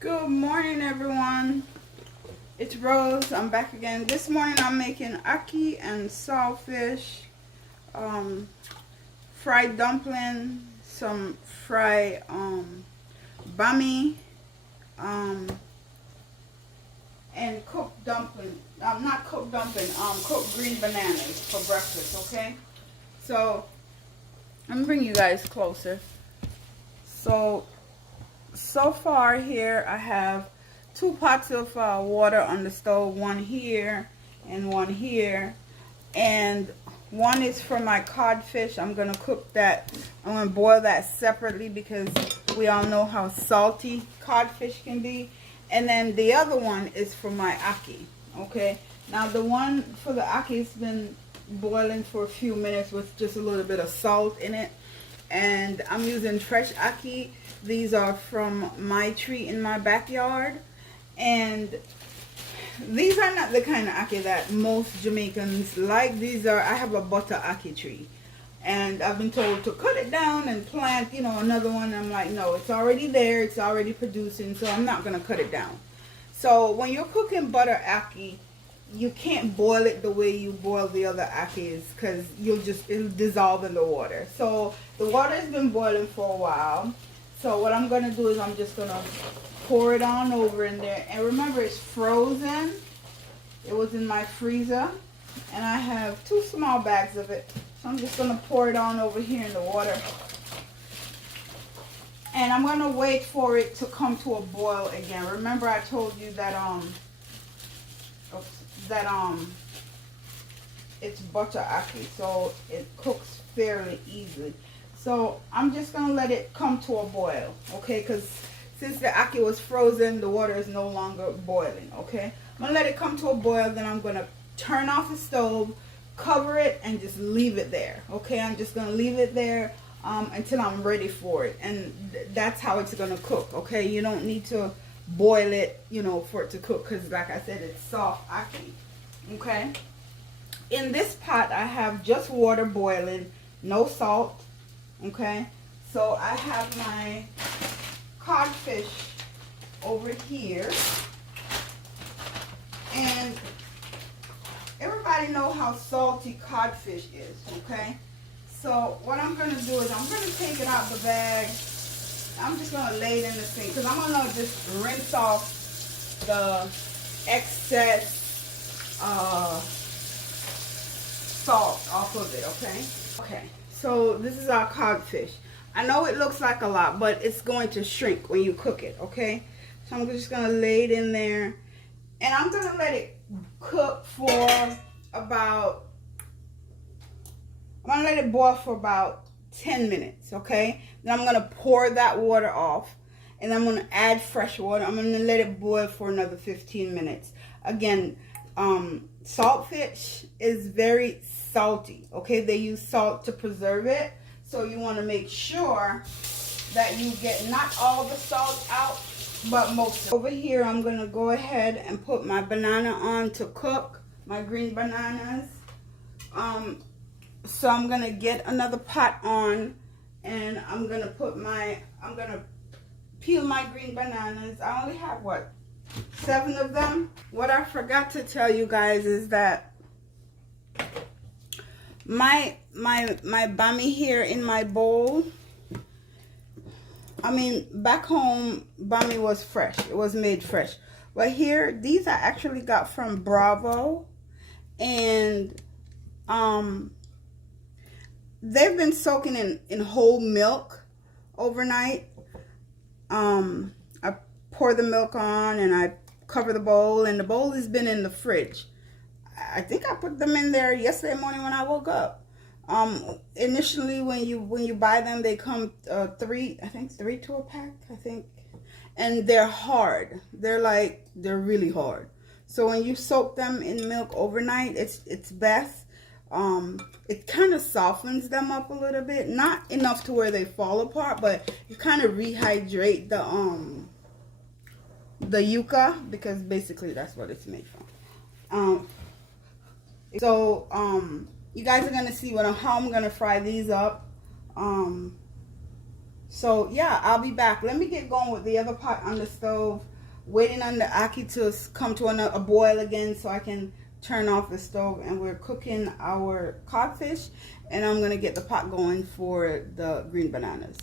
Good morning, everyone. It's Rose. I'm back again. This morning I'm making ackee and saltfish, um, fried dumpling, some fried bami, um, and cooked dumpling. Not cooked dumpling. Cooked green bananas for breakfast. Okay. So I'm gonna bring you guys closer. So far here I have 2 pots of water on the stove, one here and one here, and one is for my codfish. I'm gonna cook that. I'm gonna boil that separately because we all know how salty codfish can be. And then the other one is for my ackee. Okay, now the one for the ackee has been boiling for a few minutes with just a little bit of salt in it, and I'm using fresh ackee. These are from my tree in my backyard, and these are not the kind of ackee that most Jamaicans like. These are, I have a butter ackee tree, and I've been told to cut it down and plant, another one. I'm like, no, it's already there, it's already producing, so I'm not gonna cut it down. So when you're cooking butter ackee, you can't boil it the way you boil the other ackees, because it'll dissolve in the water. So the water has been boiling for a while. So what I'm going to do is I'm just going to pour it on over in there. And remember, it's frozen. It was in my freezer. And I have 2 small bags of it. So I'm just going to pour it on over here in the water. And I'm going to wait for it to come to a boil again. Remember, I told you that it's butter ackee, so it cooks fairly easily. So I'm just going to let it come to a boil, okay? Because since the ackee was frozen, the water is no longer boiling, okay? I'm going to let it come to a boil, then I'm going to turn off the stove, cover it, and just leave it there, okay? I'm just going to leave it there until I'm ready for it. And that's how it's going to cook, okay? You don't need to boil it, for it to cook, because like I said, it's soft ackee, okay? In this pot, I have just water boiling, no salt. Okay, so I have my codfish over here, and everybody know how salty codfish is, okay? So what I'm going to do is I'm going to take it out the bag. I'm just going to lay it in the sink, because I'm going to just rinse off the excess salt off of it, okay? Okay. So this is our codfish. I know it looks like a lot, but it's going to shrink when you cook it, okay? So I'm just going to lay it in there. And I'm going to let it cook for about, I'm going to let it boil for about 10 minutes, okay? Then I'm going to pour that water off. And I'm going to add fresh water. I'm going to let it boil for another 15 minutes. Again, saltfish is very salty, okay? They use salt to preserve it, so you want to make sure that you get not all the salt out, but most of it. Over here, I'm going to go ahead and put my banana on to cook, my green bananas. So I'm going to get another pot on, and I'm going to peel my green bananas. I only have, 7 of them. What I forgot to tell you guys is that my bami here in my bowl, I mean, back home bami was fresh. It was made fresh. But here, these I actually got from Bravo, and they've been soaking in whole milk overnight. I pour the milk on and I cover the bowl, and the bowl has been in the fridge. I think I put them in there yesterday morning when I woke up. Initially when you buy them, they come 3 to a pack, I think. And they're hard. They're really hard. So when you soak them in milk overnight, it's best. It kind of softens them up a little bit, not enough to where they fall apart, but you kind of rehydrate the yuca, because basically that's what it's made from. You guys are gonna see how I'm gonna fry these up. So yeah, I'll be back. Let me get going with the other pot on the stove, waiting on the ackee to come to a boil again so I can turn off the stove. And we're cooking our codfish, and I'm gonna get the pot going for the green bananas.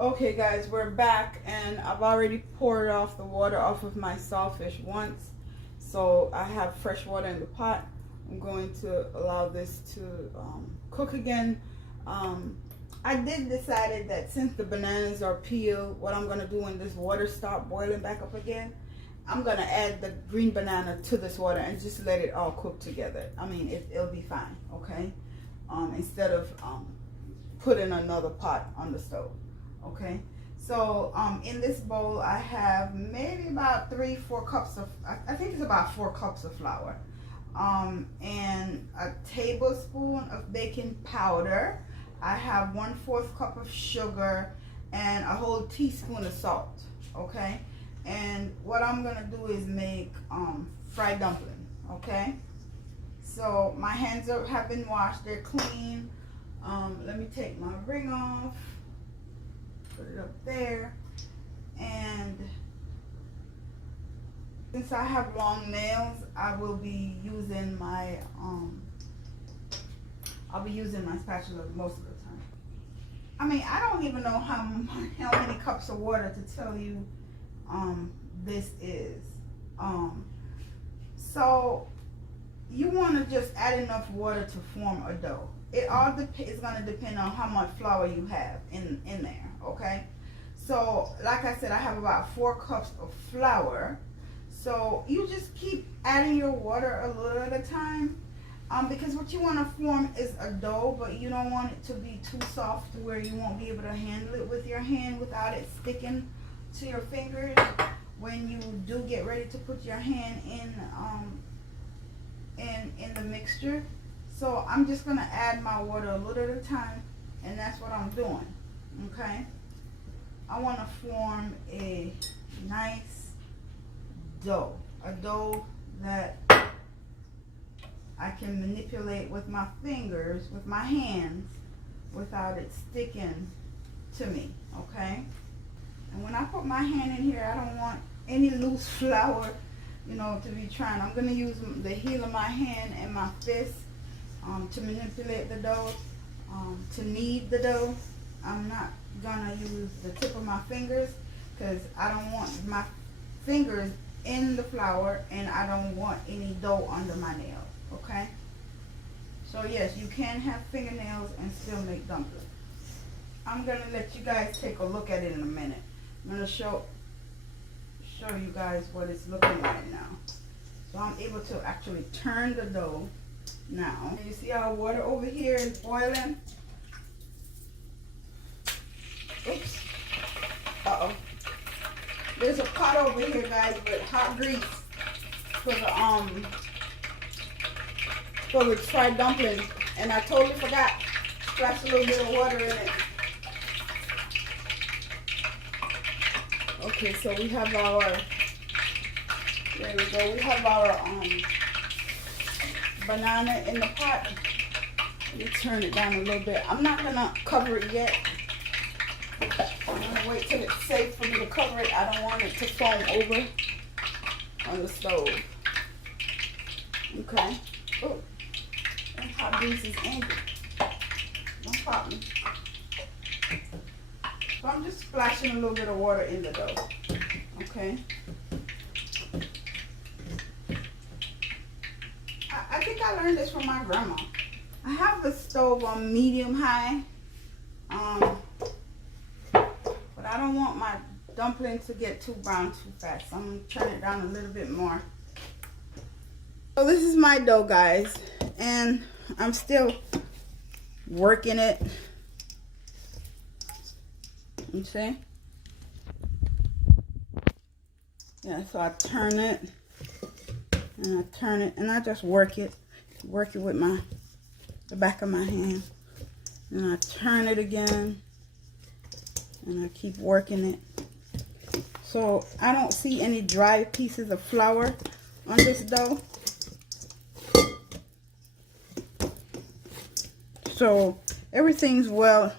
Okay guys, we're back, and I've already poured off the water off of my saltfish once, so I have fresh water in the pot. I'm going to allow this to cook again. I did decided that since the bananas are peeled, what I'm going to do when this water start boiling back up again, I'm going to add the green banana to this water and just let it all cook together. I mean, it'll be fine, okay? Instead of putting another pot on the stove, okay? So in this bowl, I have maybe about 3-4 cups of, I think it's about 4 cups of flour, and a tablespoon of baking powder. I have 1/4 cup of sugar and a whole teaspoon of salt, okay? And what I'm gonna do is make fried dumpling, okay? So my hands have been washed, they're clean. Let me take my ring off, put it up there, and since I have long nails, I will be using my I'll be using my spatula most of the time. I mean, I don't even know how many cups of water to tell you this is. So you want to just add enough water to form a dough. It all is going to depend on how much flour you have in there, okay? So like I said, I have about 4 cups of flour. So you just keep adding your water a little at a time. Because what you want to form is a dough, but you don't want it to be too soft to where you won't be able to handle it with your hand without it sticking to your fingers when you do get ready to put your hand in the mixture. So I'm just going to add my water a little at a time, and that's what I'm doing, okay? I want to form a nice dough, a dough that I can manipulate with my fingers, with my hands, without it sticking to me, okay? And when I put my hand in here, I don't want any loose flour, you know, to be trying. I'm going to use the heel of my hand and my fist to manipulate the dough, to knead the dough. I'm not going to use the tip of my fingers because I don't want my fingers in the flour, and I don't want any dough under my nails. Okay, so yes, you can have fingernails and still make dumplings. I'm gonna let you guys take a look at it in a minute. I'm gonna show you guys what it's looking like now. So I'm able to actually turn the dough now. You see our water over here is boiling. Oops. Uh-oh. There's a pot over here, guys, with hot grease for the for the fried dumpling, and I totally forgot. Splash a little bit of water in it. Okay, so we have our, there we go, we have our banana in the pot. Let me turn it down a little bit. I'm not gonna cover it yet. I'm gonna wait till it's safe for me to cover it. I don't want it to foam over on the stove. Okay. Oh. Hot grease is angry. Don't pop me. So I'm just splashing a little bit of water in the dough. Okay. I think I learned this from my grandma. I have the stove on medium high. But I don't want my dumpling to get too brown too fast. So I'm going to turn it down a little bit more. So this is my dough, guys. And I'm still working it. You see? Yeah, so I turn it and I turn it and I just work it with the back of my hand. And I turn it again and I keep working it. So I don't see any dry pieces of flour on this dough. So everything's well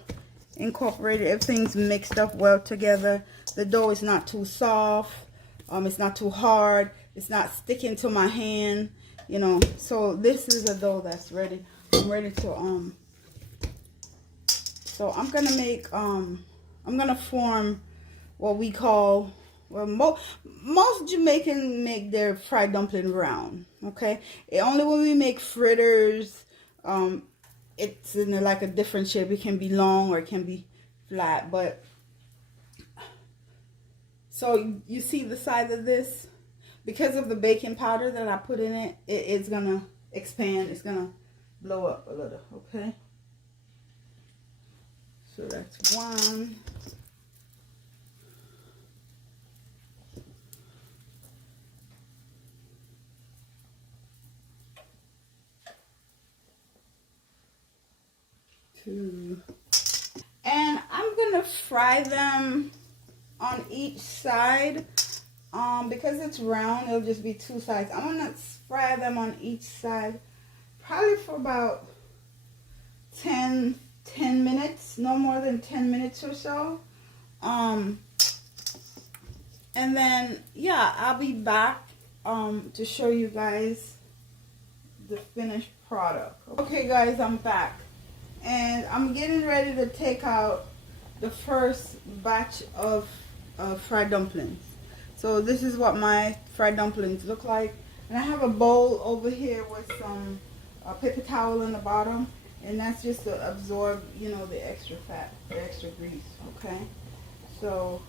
incorporated. Everything's mixed up well together. The dough is not too soft. It's not too hard. It's not sticking to my hand. You know, so this is a dough that's ready. I'm ready to so I'm gonna make I'm gonna form what we call, well, most Jamaicans make their fried dumpling round. Okay, only when we make fritters, it's in like a different shape. It can be long or it can be flat. But so you see the size of this, because of the baking powder that I put in it, it's gonna expand. It's gonna blow up a little. Okay, so that's one. Two. And I'm gonna fry them on each side. Because it's round, it'll just be two sides. I'm gonna fry them on each side probably for about 10 minutes, no more than 10 minutes or so. And then yeah, I'll be back to show you guys the finished product. Okay guys, I'm back and I'm getting ready to take out the first batch of fried dumplings. So this is what my fried dumplings look like. And I have a bowl over here with some paper towel in the bottom. And that's just to absorb, you know, the extra fat, the extra grease, okay? So,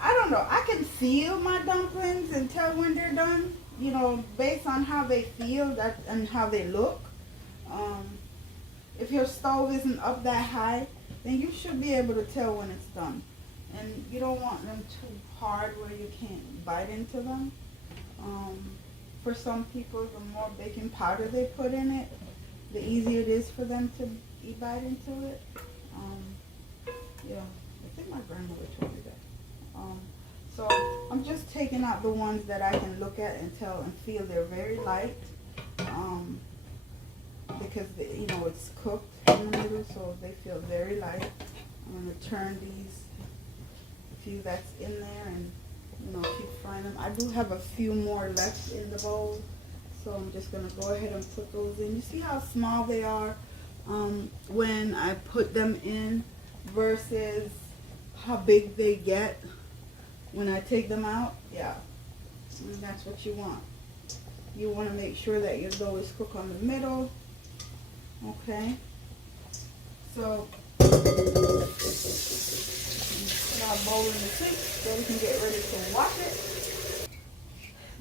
I don't know. I can feel my dumplings and tell when they're done, you know, based on how they feel and how they look. If your stove isn't up that high, then you should be able to tell when it's done. And you don't want them too hard where you can't bite into them. For some people, the more baking powder they put in it, the easier it is for them to bite into it. Yeah, I think my grandmother told me that. So I'm just taking out the ones that I can look at and tell and feel they're very light. Because you know it's cooked in the middle, so they feel very light. I'm going to turn these few that's in there and, you know, keep frying them. I do have a few more left in the bowl, so I'm just going to go ahead and put those in. You see how small they are when I put them in versus how big they get when I take them out? Yeah, and that's what you want. You want to make sure that your dough is cooked on the middle. Okay, so put our bowl in the sink so we can get ready to wash it.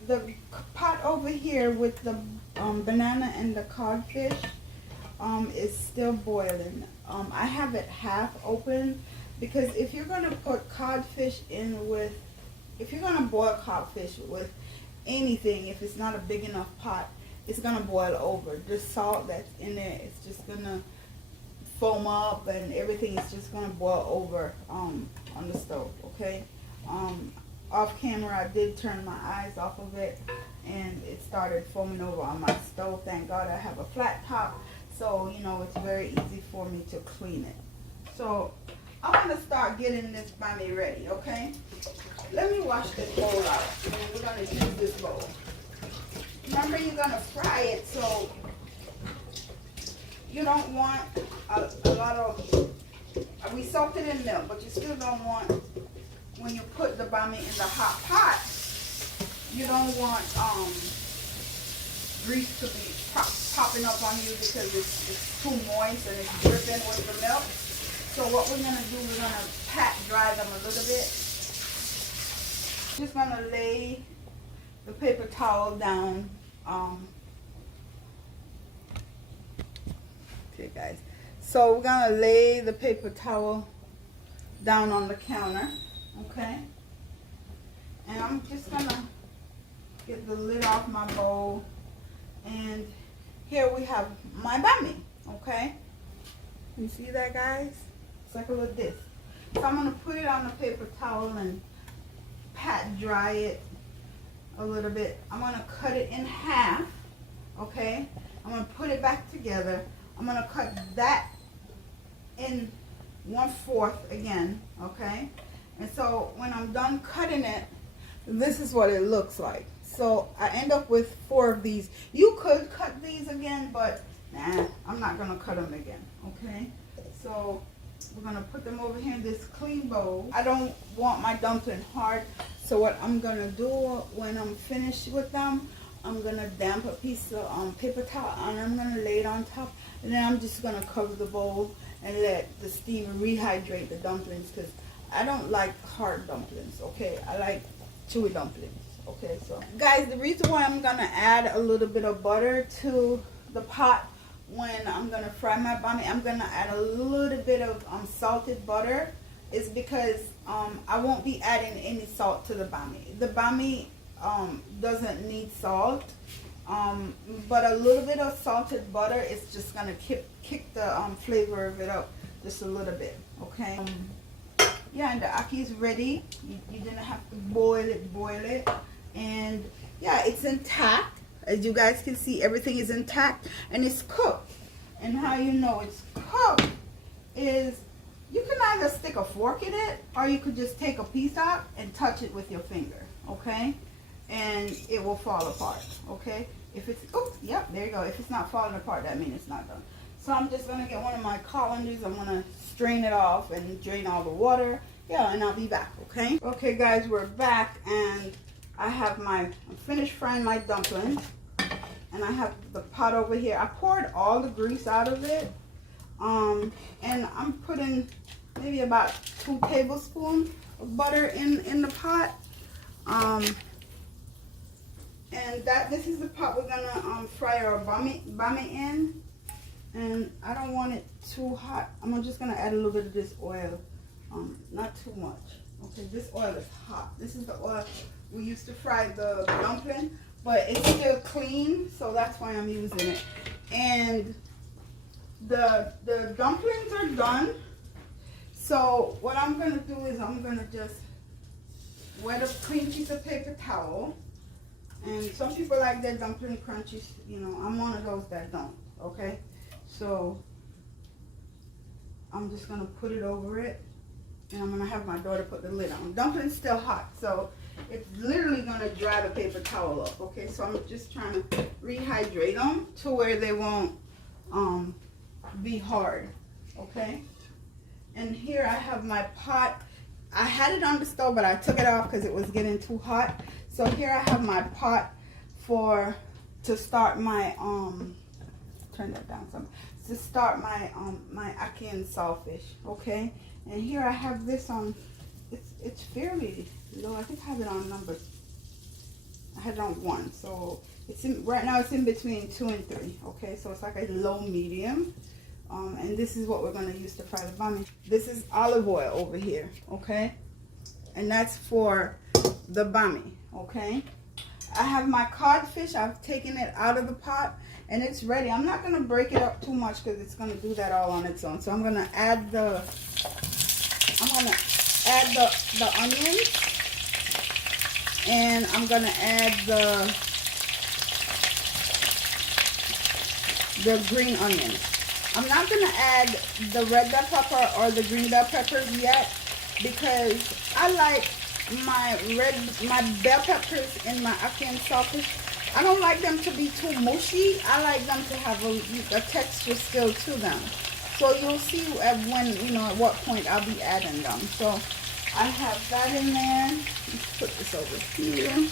The pot over here with the banana and the codfish is still boiling. I have it half open because if you're going to put codfish in with, if you're going to boil codfish with anything, if it's not a big enough pot, it's going to boil over. The salt that's in there is just going to foam up and everything is just going to boil over on the stove, okay? Off camera, I did turn my eyes off of it and it started foaming over on my stove. Thank God I have a flat top, so, you know, it's very easy for me to clean it. So, I'm going to start getting this bami ready, okay? Let me wash this bowl out and we're going to use this bowl. Remember, you're going to fry it, so you don't want a lot of, we soaked it in milk, but you still don't want, when you put the bami in the hot pot, you don't want grease to be popping up on you because it's too moist and it's dripping with the milk. So what we're going to do, we're going to pat dry them a little bit. Just going to lay the paper towel down. Okay guys, so we're gonna lay the paper towel down on the counter, okay? And I'm just gonna get the lid off my bowl, and here we have my bami, okay? You see that, guys? It's like a little disc. So I'm gonna put it on the paper towel and pat dry it a little bit. I'm gonna cut it in half, okay? I'm gonna put it back together. I'm gonna cut that in 1/4 again, okay? And so when I'm done cutting it, this is what it looks like. So I end up with 4 of these. You could cut these again, but nah, I'm not gonna cut them again, okay? So we're gonna put them over here in this clean bowl. I don't want my dumpling hard, so what I'm gonna do when I'm finished with them, I'm gonna damp a piece of paper towel and I'm gonna lay it on top, and then I'm just gonna cover the bowl and let the steam rehydrate the dumplings, because I don't like hard dumplings, okay? I like chewy dumplings, okay? So guys, the reason why I'm gonna add a little bit of butter to the pot when I'm gonna fry my bami, I'm gonna add a little bit of salted butter, is because I won't be adding any salt to the bami. The bami doesn't need salt, but a little bit of salted butter is just gonna kick the flavor of it up just a little bit, okay? Yeah, and the ackee is ready. You didn't have to boil it, and yeah, it's intact. As you guys can see, everything is intact and it's cooked. And how you know it's cooked is you can either stick a fork in it, or you could just take a piece out and touch it with your finger, okay? And it will fall apart, okay? If it's, oops, yep, there you go. If it's not falling apart, that means it's not done. So I'm just gonna get one of my colanders. I'm gonna strain it off and drain all the water. Yeah, and I'll be back, okay? Okay guys, we're back, and I'm finished frying my dumplings, and I have the pot over here. I poured all the grease out of it, and I'm putting maybe about 2 tablespoons of butter in the pot, and this is the pot we're gonna fry our bami in. And I don't want it too hot. I'm just gonna add a little bit of this oil, not too much. Okay, this oil is hot. This is the oil we used to fry the dumpling, but it's still clean, so that's why I'm using it. And the dumplings are done. So what I'm gonna do is I'm gonna just wet a clean piece of paper towel. And some people like their dumpling crunchy, you know, I'm one of those that don't, okay? So I'm just gonna put it over it, and I'm gonna have my daughter put the lid on. Dumpling's still hot, so it's literally gonna dry the paper towel up, okay? So I'm just trying to rehydrate them to where they won't be hard, okay? And here I have my pot. I had it on the stove, but I took it off because it was getting too hot. So here I have my pot to start my turn that down some, to start my my ackee and saltfish, okay? And here I have this on, it's fairly low. I think I have it on numbers. I had it on 1, so it's right now it's in between 2 and 3, okay? So it's like a low medium, and this is what we're gonna use to fry the bami. This is olive oil over here, okay? And that's for the bami, okay? I have my codfish. I've taken it out of the pot and it's ready. I'm not gonna break it up too much because it's gonna do that all on its own. So I'm gonna add the onions, and I'm gonna add the green onions. I'm not gonna add the red bell pepper or the green bell peppers yet, because I like my bell peppers in my ackee and saltfish. I don't like them to be too mushy. I like them to have a texture still to them. So you'll see at what point I'll be adding them. So I have that in there. Let's put this over here.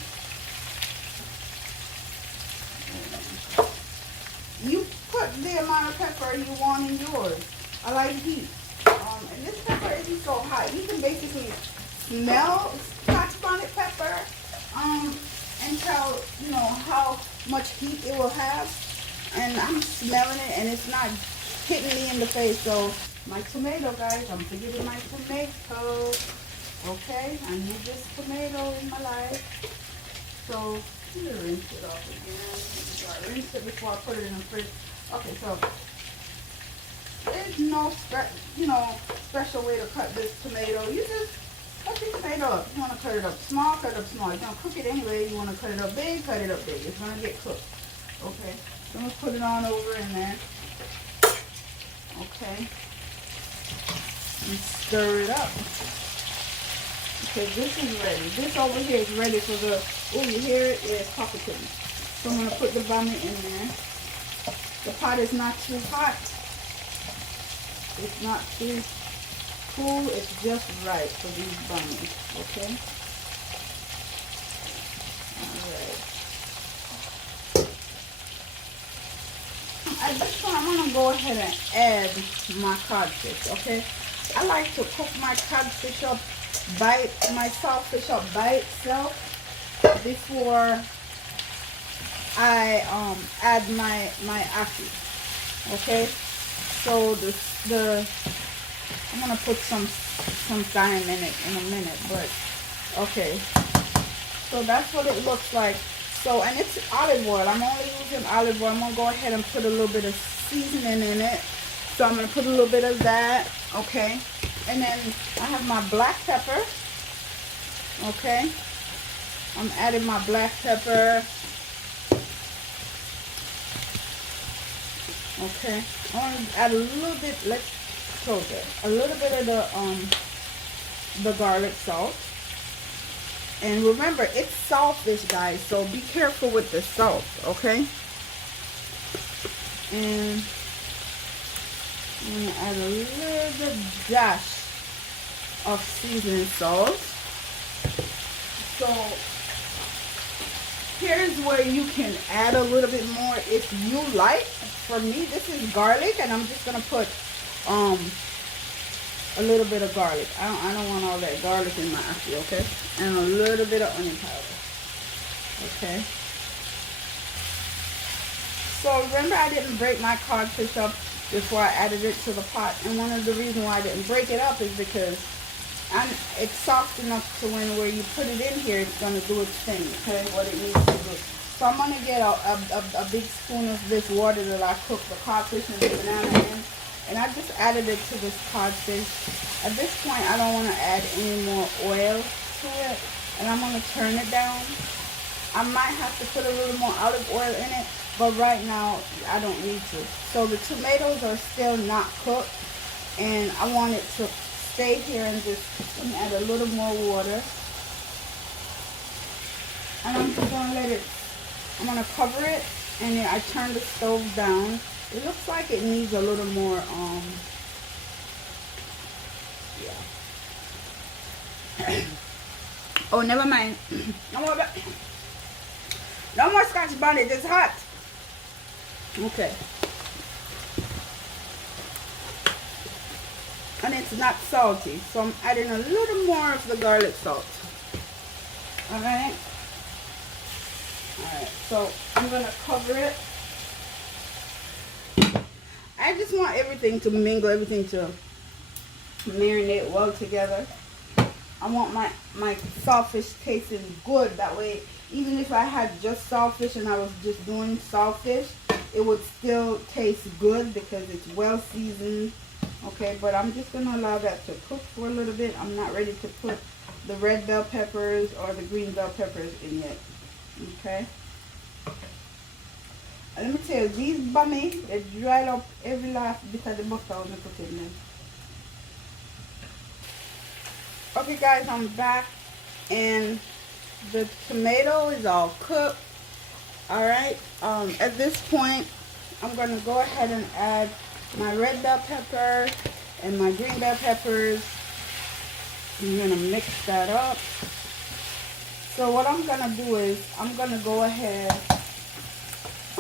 You put the amount of pepper you want in yours. I like heat. And this pepper isn't so hot. You can basically smell Scotch bonnet pepper and tell how much heat it will have. And I'm smelling it and it's not hitting me in the face. So my tomato, guys, I'm forgetting my tomato. Okay, I need this tomato in my life. So I'm gonna rinse it off again. So I rinse it before I put it in the fridge. Okay, so there's no special way to cut this tomato. You just cut the tomato up. You want to cut it up small, cut it up small. You're going to cook it anyway. You want to cut it up big, cut it up big. It's going to get cooked. Okay, so I'm going to put it on over in there. Okay. and stir it up. Okay, this is ready. This over here is ready for the, oh, you hear it? Yeah, it's popping. So I'm going to put the bami in there. The pot is not too hot. It's not too cool. It's just right for these bami. Okay? Alright. At this point, I'm going to go ahead and add my codfish. Okay? I like to cook my codfish up by my saltfish up by itself before I add my ackee. Okay, so I'm gonna put some thyme in it in a minute, but okay, so that's what it looks like. So, and it's olive oil. I'm only using olive oil. I'm gonna go ahead and put a little bit of seasoning in it. So I'm gonna put a little bit of that. Okay. And then I have my black pepper. Okay. I'm adding my black pepper. Okay. I want to add a little bit, let's close it. A little bit of the garlic salt. And remember, it's saltfish, guys, so be careful with the salt, okay? And I'm going to add a little dash of seasoning salt. So here's where you can add a little bit more if you like. For me, this is garlic, and I'm just gonna put a little bit of garlic. I don't want all that garlic in my ackee, okay? And a little bit of onion powder. Okay. So remember, I didn't break my codfish up before I added it to the pot, and one of the reasons why I didn't break it up is because it's soft enough to where you put it in here, it's going to do its thing, okay, what it needs to do. So I'm going to get a big spoon of this water that I cooked the codfish and the banana in, and I just added it to this codfish. At this point, I don't want to add any more oil to it, and I'm going to turn it down. I might have to put a little more olive oil in it, but right now, I don't need to. So the tomatoes are still not cooked, and I want it to stay here and just add a little more water. And I'm just going to let it, I'm going to cover it, and then I turn the stove down. It looks like it needs a little more, yeah. Oh, never mind. No more Scotch bonnet, it's hot. Okay. And it's not salty, so I'm adding a little more of the garlic salt. Alright? Alright, so I'm going to cover it. I just want everything to mingle, everything to marinate well together. I want my saltfish tasting good. That way, even if I had just saltfish and I was just doing saltfish, it would still taste good because it's well seasoned. Okay, but I'm just going to allow that to cook for a little bit. I'm not ready to put the red bell peppers or the green bell peppers in yet. Okay. And let me tell you, these bami, they dried up every last bit of the butter when I put in them. Okay guys, I'm back and the tomato is all cooked. Alright, at this point, I'm going to go ahead and add my red bell pepper and my green bell peppers. I'm going to mix that up. So what I'm going to do is I'm going to go ahead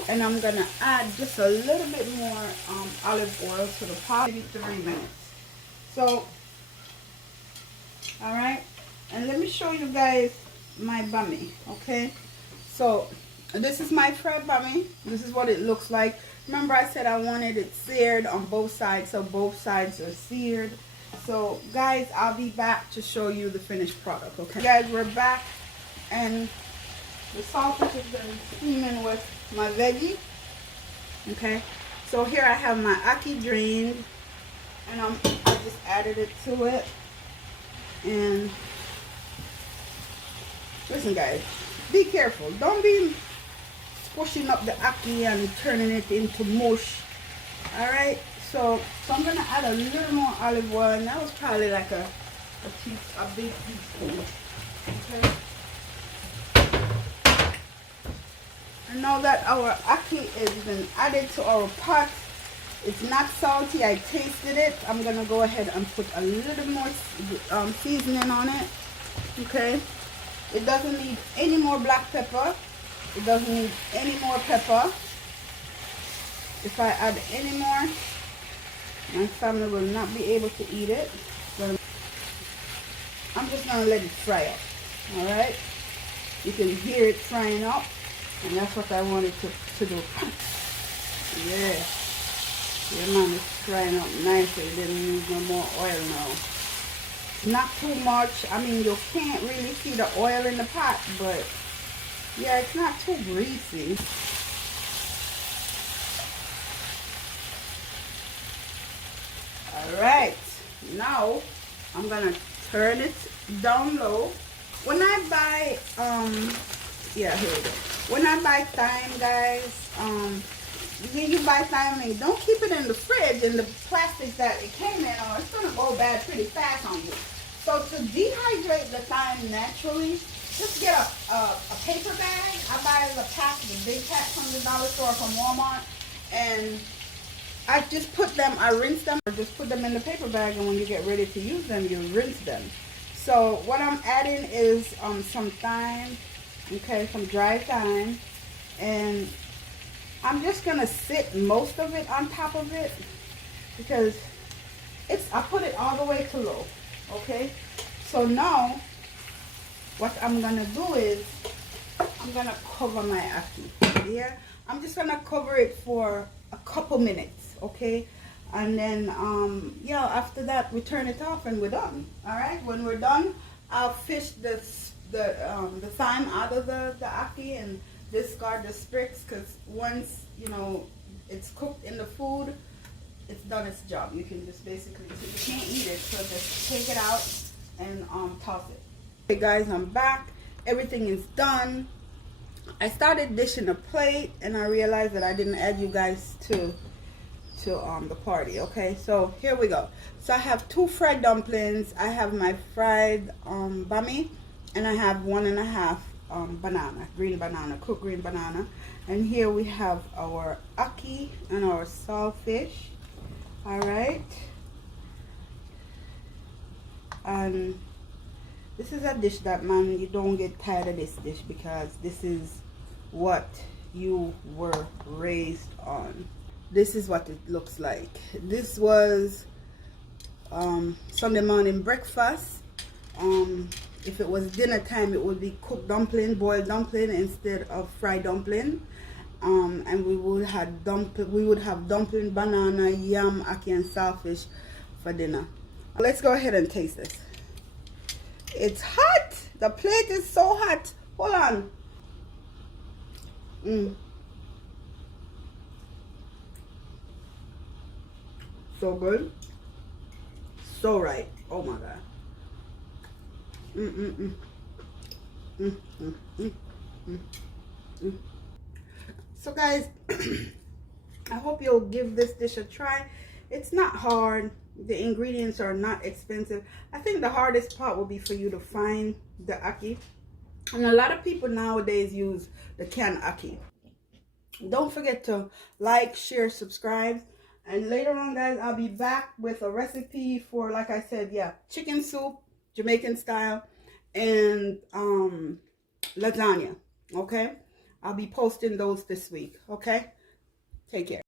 and I'm going to add just a little bit more olive oil to the pot, maybe 3 minutes. So, alright, and let me show you guys my bami, okay? So, this is my fried bami. This is what it looks like. Remember I said I wanted it seared on both sides, so both sides are seared. So guys, I'll be back to show you the finished product, okay? Guys, we're back and the sausage has been steaming with my veggie, okay? So here I have my ackee drained and I just added it to it. And listen guys, be careful. Don't be squishing up the ackee and turning it into mush. Alright, So I'm gonna add a little more olive oil, and that was probably like a big teaspoon. Okay. And now that our ackee has been added to our pot, it's not salty. I tasted it. I'm gonna go ahead and put a little more seasoning on it. Okay. It doesn't need any more black pepper. It doesn't need any more pepper. If I add any more, my family will not be able to eat it. So I'm just gonna let it fry up. All right. You can hear it frying up, and that's what I wanted to do. Yeah. Yeah, man, it's frying up nicely. It didn't use no more oil now. Not too much. I mean, you can't really see the oil in the pot, but yeah, it's not too greasy. All right, now I'm gonna turn it down low. When I buy yeah, here we go. When I buy thyme, guys, when you buy thyme, don't keep it in the fridge in the plastic that it came in, or it's gonna go bad pretty fast on you. So to dehydrate the thyme naturally, just get a paper bag. I buy the pack, the big pack from the dollar store, from Walmart, and I just put them, I rinse them, or just put them in the paper bag, and when you get ready to use them, you rinse them. So what I'm adding is some thyme, okay, some dry thyme, and I'm just gonna sit most of it on top of it because I put it all the way to low, okay? So now what I'm gonna do is I'm gonna cover my ackee. Yeah, I'm just gonna cover it for a couple minutes, okay? And then yeah, after that we turn it off and we're done. All right, when we're done, I'll fish the thyme out of the ackee and discard the sprigs, because once you know it's cooked in the food, it's done its job. You can just basically, you can't eat it, so just take it out and toss it. Okay guys, I'm back. Everything is done. I started dishing a plate and I realized that I didn't add you guys to the party. Okay, so here we go. So I have 2 fried dumplings, I have my fried bami, and I have 1.5 banana, green banana, cooked green banana. And here we have our ackee and our saltfish. All right, and this is a dish that, man, you don't get tired of this dish, because this is what you were raised on. This is what it looks like. This was Sunday morning breakfast. If it was dinner time, it would be cooked dumpling, boiled dumpling instead of fried dumpling. And we would have dumpling, banana, yam, ackee, and saltfish for dinner. Let's go ahead and taste this. It's hot. The plate is so hot. Hold on. So good. So right. Oh my God. So guys, I hope you'll give this dish a try. It's not hard. The ingredients are not expensive. I think the hardest part will be for you to find the ackee. And a lot of people nowadays use the canned ackee. Don't forget to like, share, subscribe. And later on, guys, I'll be back with a recipe for, like I said, yeah, chicken soup, Jamaican style, and lasagna. Okay, I'll be posting those this week. Okay, take care.